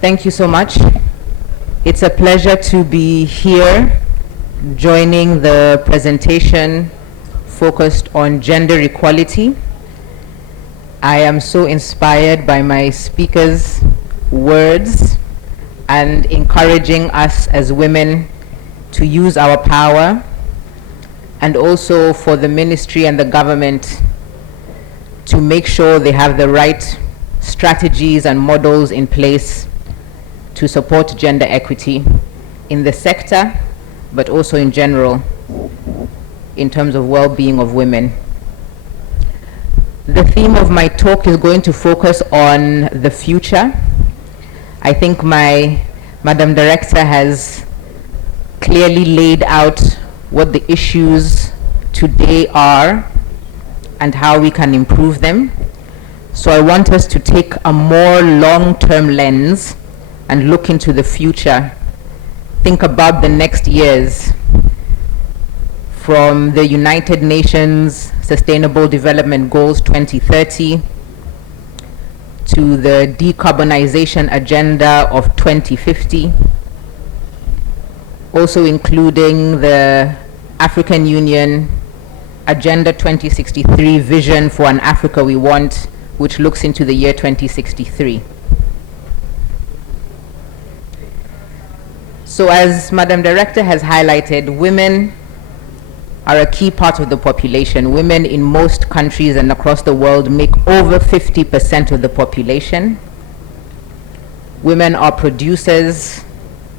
Thank you so much. It's a pleasure to be here joining the presentation focused on gender equality. I am so inspired by my speaker's words and encouraging us as women to use our power, and also for the ministry and the government to make sure they have the right strategies and models in place to support gender equity in the sector, but also in general, in terms of well-being of women. The theme of my talk is going to focus on the future. I think my Madam Director has clearly laid out what the issues today are and how we can improve them. So I want us to take a more long-term lens and look into the future. Think about the next years, from the United Nations Sustainable Development Goals 2030 to the decarbonization agenda of 2050, also including the African Union Agenda 2063 vision for an Africa we want, which looks into the year 2063. So as Madam Director has highlighted, women are a key part of the population. Women in most countries and across the world make over 50% of the population. Women are producers,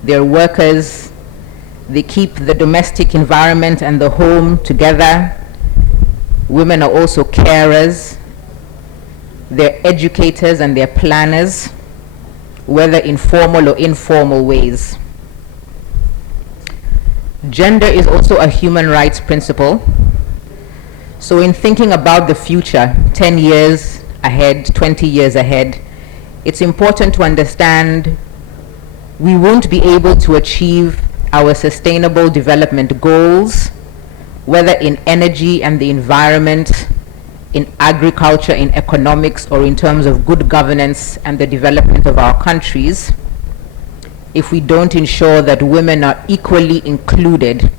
they're workers, they keep the domestic environment and the home together. Women are also carers, they're educators and they're planners, whether in formal or informal ways. Gender is also a human rights principle. So in thinking about the future, 10 years ahead, 20 years ahead, it's important to understand we won't be able to achieve our sustainable development goals, whether in energy and the environment, in agriculture, in economics, or in terms of good governance and the development of our countries, if we don't ensure that women are equally included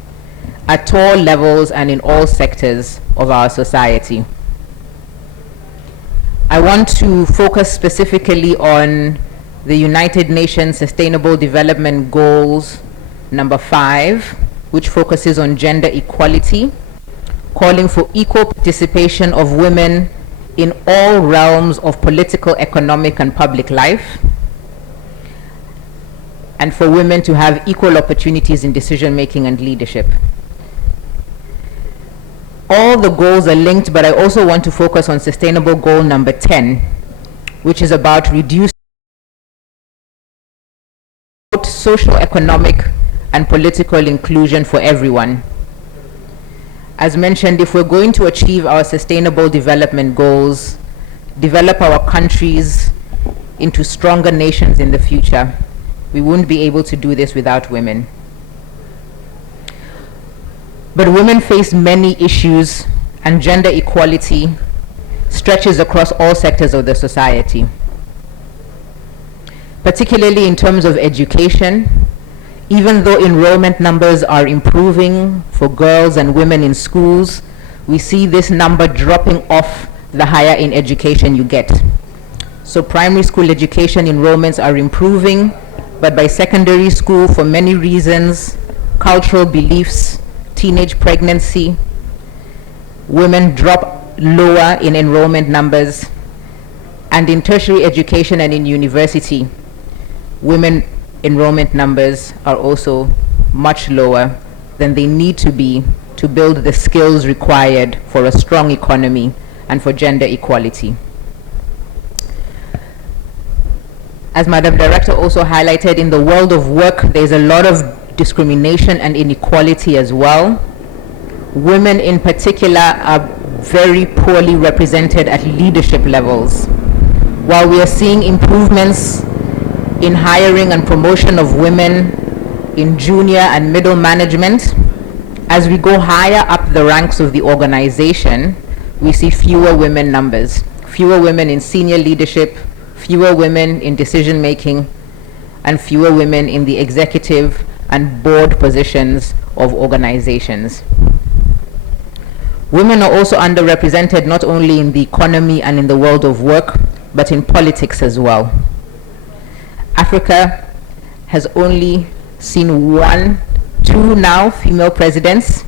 at all levels and in all sectors of our society. I want to focus specifically on the United Nations Sustainable Development Goals number 5, which focuses on gender equality, calling for equal participation of women in all realms of political, economic, and public life, and for women to have equal opportunities in decision-making and leadership. All the goals are linked, but I also want to focus on sustainable goal number 10, which is about reducing social, economic, and political inclusion for everyone. As mentioned, if we're going to achieve our sustainable development goals, develop our countries into stronger nations in the future, we wouldn't be able to do this without women. But women face many issues, and gender equality stretches across all sectors of the society. Particularly in terms of education, even though enrollment numbers are improving for girls and women in schools, we see this number dropping off the higher in education you get. So primary school education enrollments are improving, but by secondary school, for many reasons, cultural beliefs, teenage pregnancy, women drop lower in enrollment numbers, and in tertiary education and in university, women enrollment numbers are also much lower than they need to be to build the skills required for a strong economy and for gender equality. As Madam Director also highlighted, in the world of work, there's a lot of discrimination and inequality as well. Women in particular are very poorly represented at leadership levels. While we are seeing improvements in hiring and promotion of women in junior and middle management, as we go higher up the ranks of the organization, we see fewer women numbers, fewer women in senior leadership, fewer women in decision making, and fewer women in the executive and board positions of organizations. Women are also underrepresented not only in the economy and in the world of work, but in politics as well. Africa has only seen two now female presidents,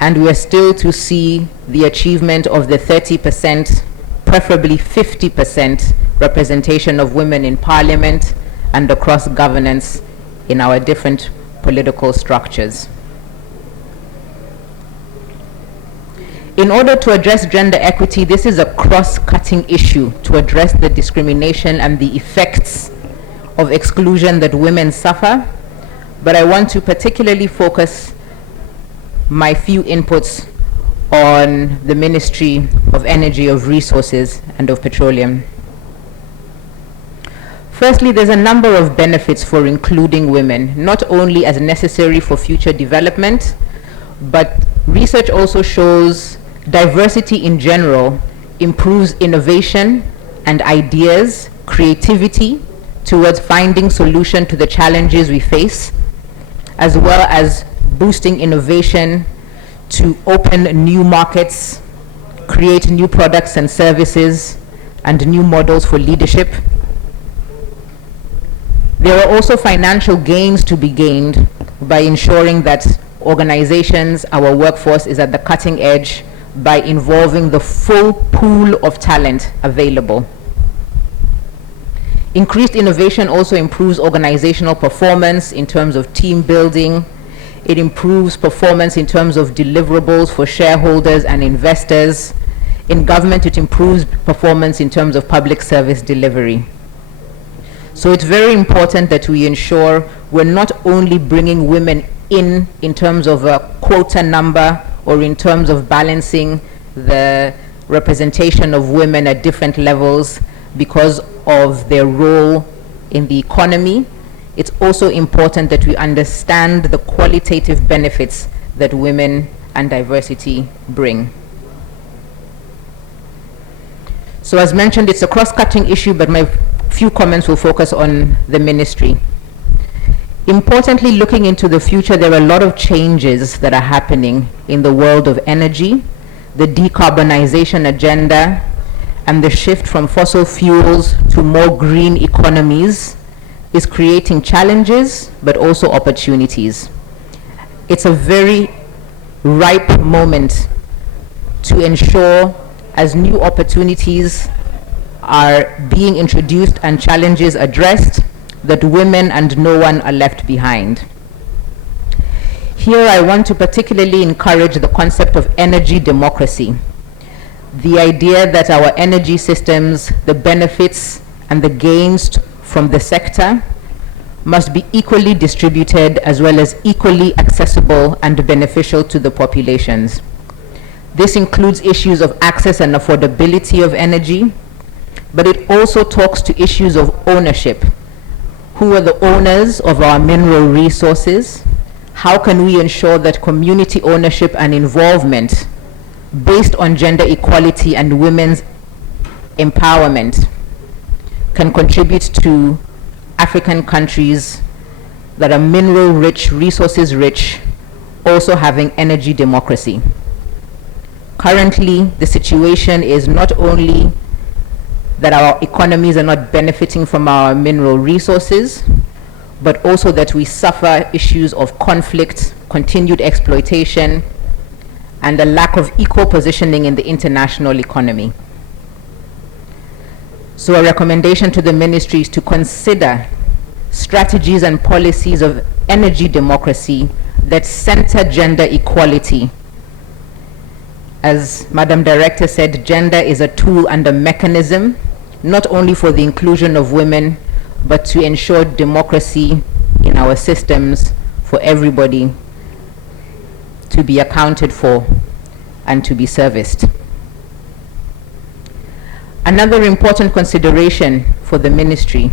and we are still to see the achievement of the 30%, preferably 50% representation of women in parliament and across governance in our different political structures. In order to address gender equity, this is a cross-cutting issue to address the discrimination and the effects of exclusion that women suffer, but I want to particularly focus my few inputs on the Ministry of Energy, of Resources, and of Petroleum. Firstly, there's a number of benefits for including women, not only as necessary for future development, but research also shows diversity in general improves innovation and ideas, creativity towards finding solution to the challenges we face, as well as boosting innovation to open new markets, create new products and services, and new models for leadership. There are also financial gains to be gained by ensuring that organizations, our workforce is at the cutting edge by involving the full pool of talent available. Increased innovation also improves organizational performance in terms of team building. It improves performance in terms of deliverables for shareholders and investors. In government, it improves performance in terms of public service delivery. So it's very important that we ensure we're not only bringing women in terms of a quota number or in terms of balancing the representation of women at different levels because of their role in the economy. It's also important that we understand the qualitative benefits that women and diversity bring. So as mentioned, it's a cross-cutting issue, but my few comments will focus on the ministry. Importantly, looking into the future, there are a lot of changes that are happening in the world of energy, the decarbonization agenda, and the shift from fossil fuels to more green economies is creating challenges, but also opportunities. It's a very ripe moment to ensure, as new opportunities are being introduced and challenges addressed, that women and no one are left behind. Here I want to particularly encourage the concept of energy democracy. The idea that our energy systems, the benefits and the gains from the sector must be equally distributed as well as equally accessible and beneficial to the populations. This includes issues of access and affordability of energy, but it also talks to issues of ownership. Who are the owners of our mineral resources? How can we ensure that community ownership and involvement based on gender equality and women's empowerment can contribute to African countries that are mineral rich, resources rich, also having energy democracy? Currently, the situation is not only that our economies are not benefiting from our mineral resources, but also that we suffer issues of conflict, continued exploitation, and a lack of equal positioning in the international economy. So a recommendation to the ministry is to consider strategies and policies of energy democracy that center gender equality. As Madam Director said, gender is a tool and a mechanism, not only for the inclusion of women, but to ensure democracy in our systems for everybody to be accounted for and to be serviced. Another important consideration for the ministry,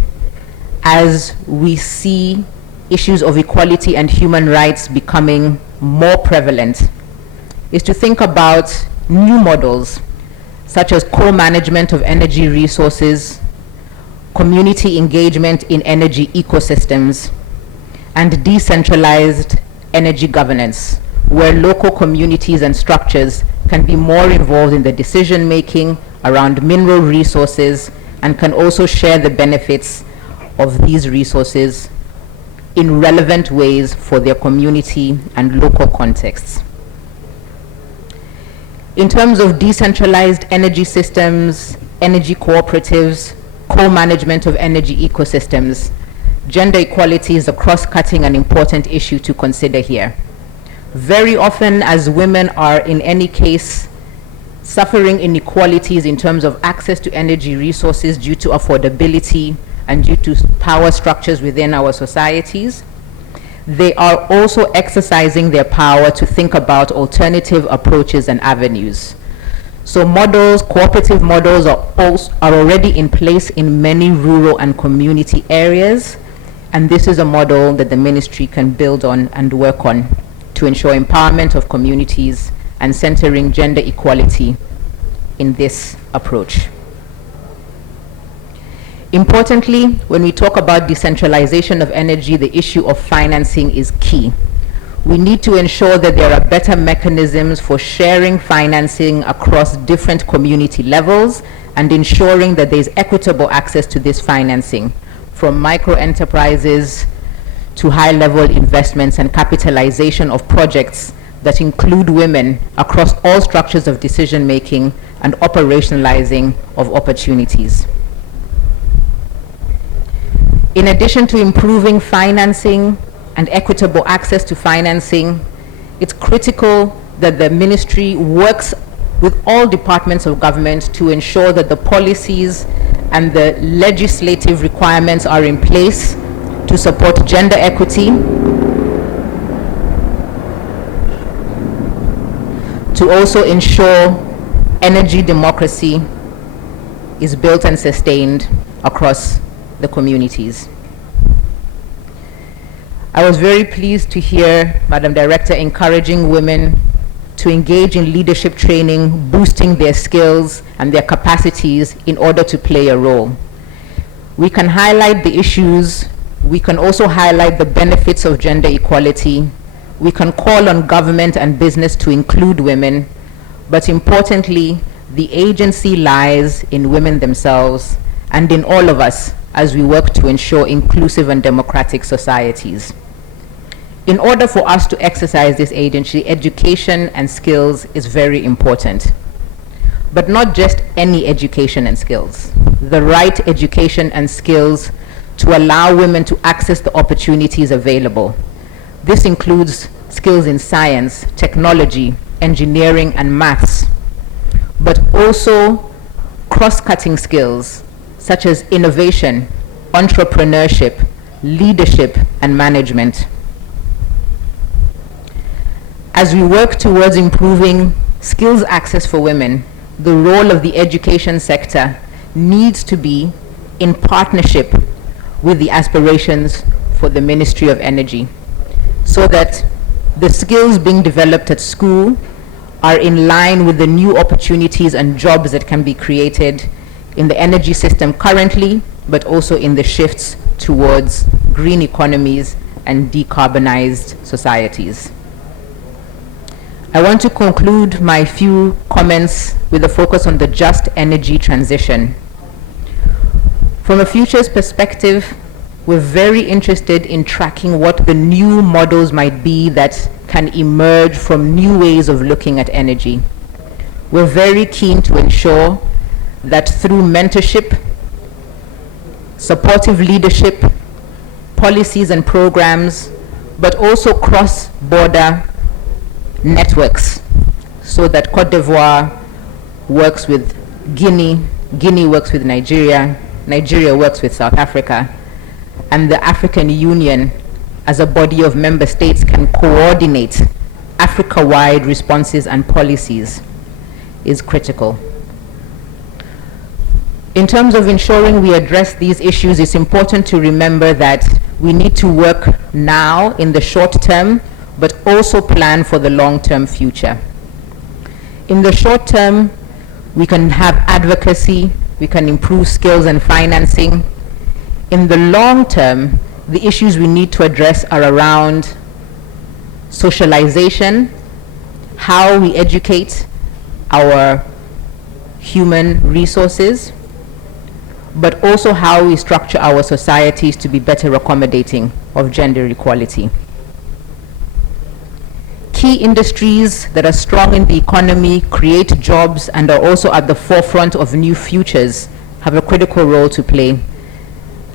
as we see issues of equality and human rights becoming more prevalent, is to think about new models such as co-management of energy resources, community engagement in energy ecosystems, and decentralized energy governance, where local communities and structures can be more involved in the decision making around mineral resources and can also share the benefits of these resources in relevant ways for their community and local contexts. In terms of decentralized energy systems, energy cooperatives, co-management of energy ecosystems, gender equality is a cross-cutting and important issue to consider here. Very often, as women are in any case suffering inequalities in terms of access to energy resources due to affordability and due to power structures within our societies, they are also exercising their power to think about alternative approaches and avenues. So models, cooperative models are already in place in many rural and community areas, and this is a model that the ministry can build on and work on to ensure empowerment of communities and centering gender equality in this approach. Importantly, when we talk about decentralization of energy, the issue of financing is key. We need to ensure that there are better mechanisms for sharing financing across different community levels and ensuring that there is equitable access to this financing, from micro enterprises to high-level investments and capitalization of projects that include women across all structures of decision-making and operationalizing of opportunities. In addition to improving financing and equitable access to financing, it's critical that the ministry works with all departments of government to ensure that the policies and the legislative requirements are in place to support gender equity, to also ensure energy democracy is built and sustained across the communities. I was very pleased to hear Madam Director encouraging women to engage in leadership training, boosting their skills and their capacities in order to play a role. We can highlight the issues, we can also highlight the benefits of gender equality, we can call on government and business to include women, but importantly, the agency lies in women themselves and in all of us as we work to ensure inclusive and democratic societies. In order for us to exercise this agency, education and skills is very important. But not just any education and skills. The right education and skills to allow women to access the opportunities available. This includes skills in science, technology, engineering, and maths, but also cross-cutting skills such as innovation, entrepreneurship, leadership, and management. As we work towards improving skills access for women, the role of the education sector needs to be in partnership with the aspirations for the Ministry of Energy, so that the skills being developed at school are in line with the new opportunities and jobs that can be created in the energy system currently, but also in the shifts towards green economies and decarbonized societies. I want to conclude my few comments with a focus on the just energy transition. From a futures perspective, we're very interested in tracking what the new models might be that can emerge from new ways of looking at energy. We're very keen to ensure that through mentorship, supportive leadership, policies and programs, but also cross-border networks, so that Cote d'Ivoire works with Guinea, Guinea works with Nigeria, Nigeria works with South Africa, and the African Union as a body of member states can coordinate Africa-wide responses and policies is critical. In terms of ensuring we address these issues, it's important to remember that we need to work now in the short term, but also plan for the long-term future. In the short term, we can have advocacy, we can improve skills and financing, In the long term, the issues we need to address are around socialization, how we educate our human resources, but also how we structure our societies to be better accommodating of gender equality. Key industries that are strong in the economy, create jobs, and are also at the forefront of new futures have a critical role to play.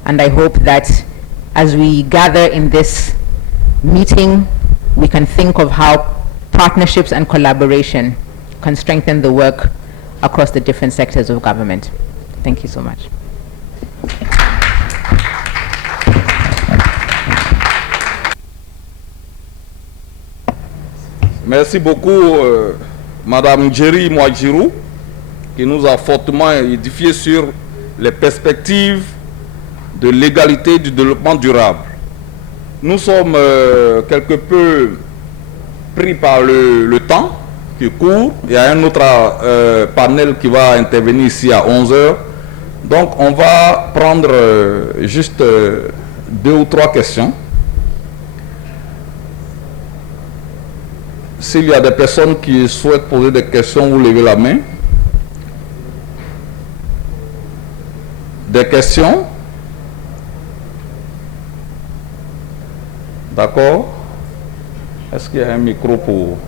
And I hope that as we gather in this meeting, we can think of how partnerships and collaboration can strengthen the work across the different sectors of government. Thank you so much. Merci beaucoup, Madame Jerry Mouadjirou, qui nous a fortement édifié sur les perspectives de l'égalité du développement durable. Nous sommes quelque peu pris par le temps qui court. Il y a un autre panel qui va intervenir ici à 11 h. Donc on va prendre juste 2 ou 3 questions. S'il y a des personnes qui souhaitent poser des questions, vous levez la main. Des questions? D'accord? Est-ce qu'il y a un micro pour...